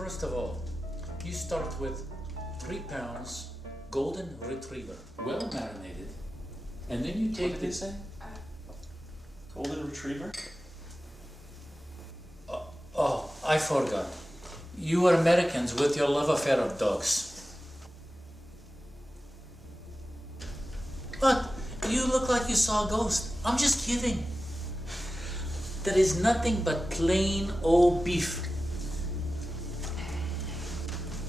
First of all, you start with 3 pounds golden retriever, well marinated, and then you What take did they this. say? Golden retriever? Oh, I forgot. You Americans with your love affair of dogs. What? You look like you saw a ghost. I'm just kidding. There is nothing but plain old beef.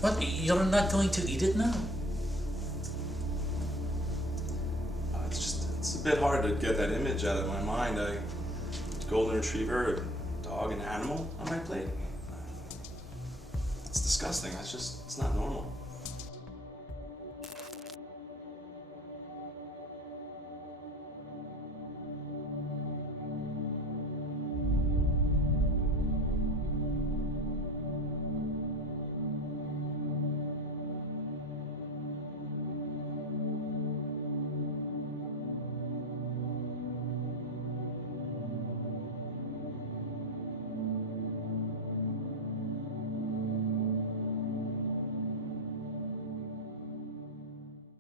What? You're not going to eat it now? It's a bit hard to get that image out of my mind. Golden retriever, a dog, an animal on my plate. It's disgusting. It's not normal.